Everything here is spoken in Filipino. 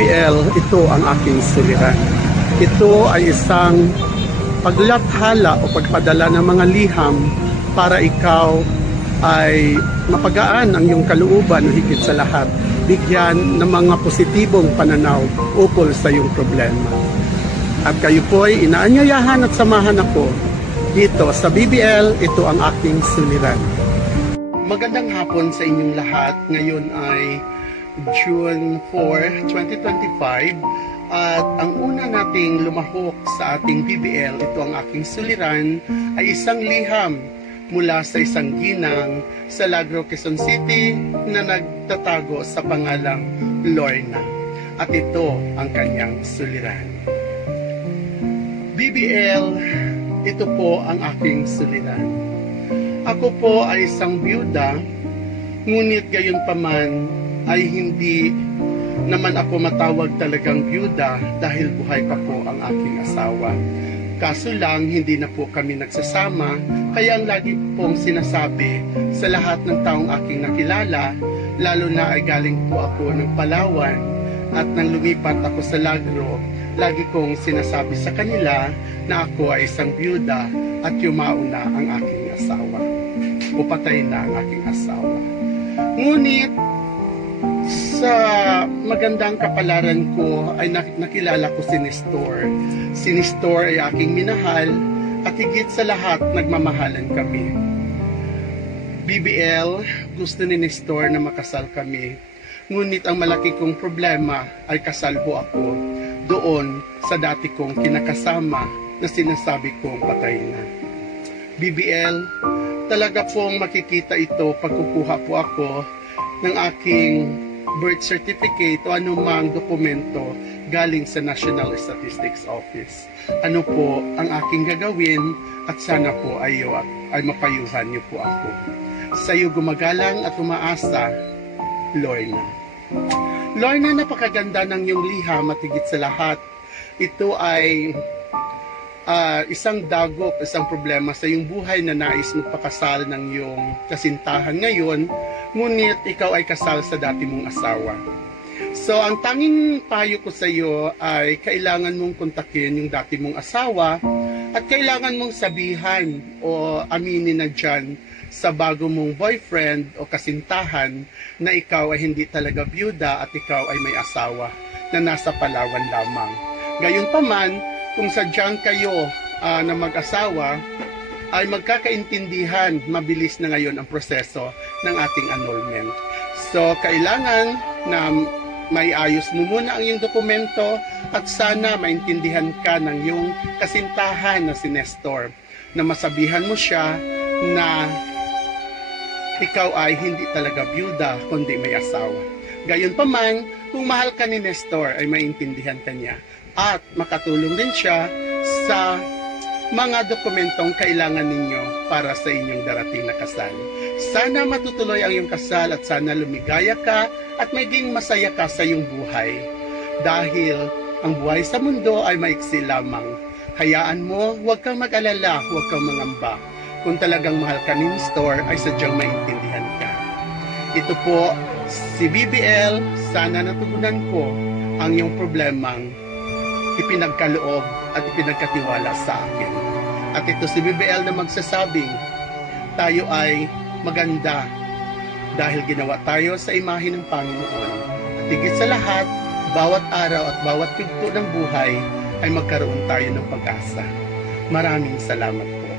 PL, ito ang aking suliran. Ito ay isang paglathala o pagpadala ng mga liham para ikaw ay mapagaan ang iyong kalooban o higit sa lahat, bigyan ng mga positibong pananaw ukol sa iyong problema. At kayo po ay inaanyayahan at samahan ako dito sa BBL, ito ang aking suliran. Magandang hapon sa inyong lahat. Ngayon ay June 4, 2025 at ang una nating lumahok sa ating BBL, ito ang aking suliran, ay isang liham mula sa isang ginang sa Lagro, Quezon City na nagtatago sa pangalang Lorna. At ito ang kanyang suliran. BBL, ito po ang aking suliran. Ako po ay isang byuda, ngunit gayon paman ay hindi naman ako matawag talagang byuda dahil buhay pa po ang aking asawa. Kaso lang, hindi na po kami nagsasama, kaya ang lagi pong sinasabi sa lahat ng taong aking nakilala, lalo na ay galing po ako ng Palawan at nang lumipat ako sa Lagro, lagi kong sinasabi sa kanila na ako ay isang byuda at yumao na ang aking asawa. O patay na ang aking asawa. Ngunit, sa magandang kapalaran ko ay nakilala ko si Nestor. Si Nestor ay aking minahal at higit sa lahat nagmamahalan kami. BBL, gusto ni Nestor na makasal kami. Ngunit ang malaki kong problema ay kasal po ako doon sa dati kong kinakasama na sinasabi kong patay na. BBL, talaga pong makikita ito pag kukuha po ako ng aking birth certificate o anumang dokumento galing sa National Statistics Office. Ano po ang aking gagawin at sana po ay mapayuhan niyo po ako. Sa iyo gumagalang at umaasa, Lorna. Lorna, napakaganda ng iyong liham at higit sa lahat, ito ay isang dagok, isang problema sa iyong buhay na nais magpakasal ng iyong kasintahan ngayon, ngunit ikaw ay kasal sa dati mong asawa. So, ang tanging payo ko sa iyo ay kailangan mong kontakin yung dati mong asawa at kailangan mong sabihan o aminin na dyan sa bago mong boyfriend o kasintahan na ikaw ay hindi talaga byuda at ikaw ay may asawa na nasa Palawan lamang. Gayunpaman, kung sadyang kayo na mag-asawa ay magkakaintindihan, mabilis na ngayon ang proseso ng ating annulment. So, kailangan na may ayos mo muna ang iyong dokumento at sana maintindihan ka ng iyong kasintahan na si Nestor, na masabihan mo siya na ikaw ay hindi talaga byuda kundi may asawa. Gayunpaman, kung mahal ka ni Nestor ay maintindihan ka niya at makatulong din siya sa mga dokumentong kailangan ninyo para sa inyong darating na kasal. Sana matutuloy ang iyong kasal at sana lumigaya ka at maging masaya ka sa iyong buhay. Dahil ang buhay sa mundo ay maiksi lamang. Hayaan mo, huwag kang mag-alala, huwag kang mangamba. Kung talagang mahal ka ni Nestor ay sadyang maintindihan ka. Ito po, si BBL, sana natugunan ko ang iyong problemang ipinagkaloob at ipinagkatiwala sa akin. At ito si BBL na magsasabing, tayo ay maganda dahil ginawa tayo sa imahe ng Panginoon. At higit sa lahat, bawat araw at bawat pinto ng buhay ay magkaroon tayo ng pag-asa. Maraming salamat po.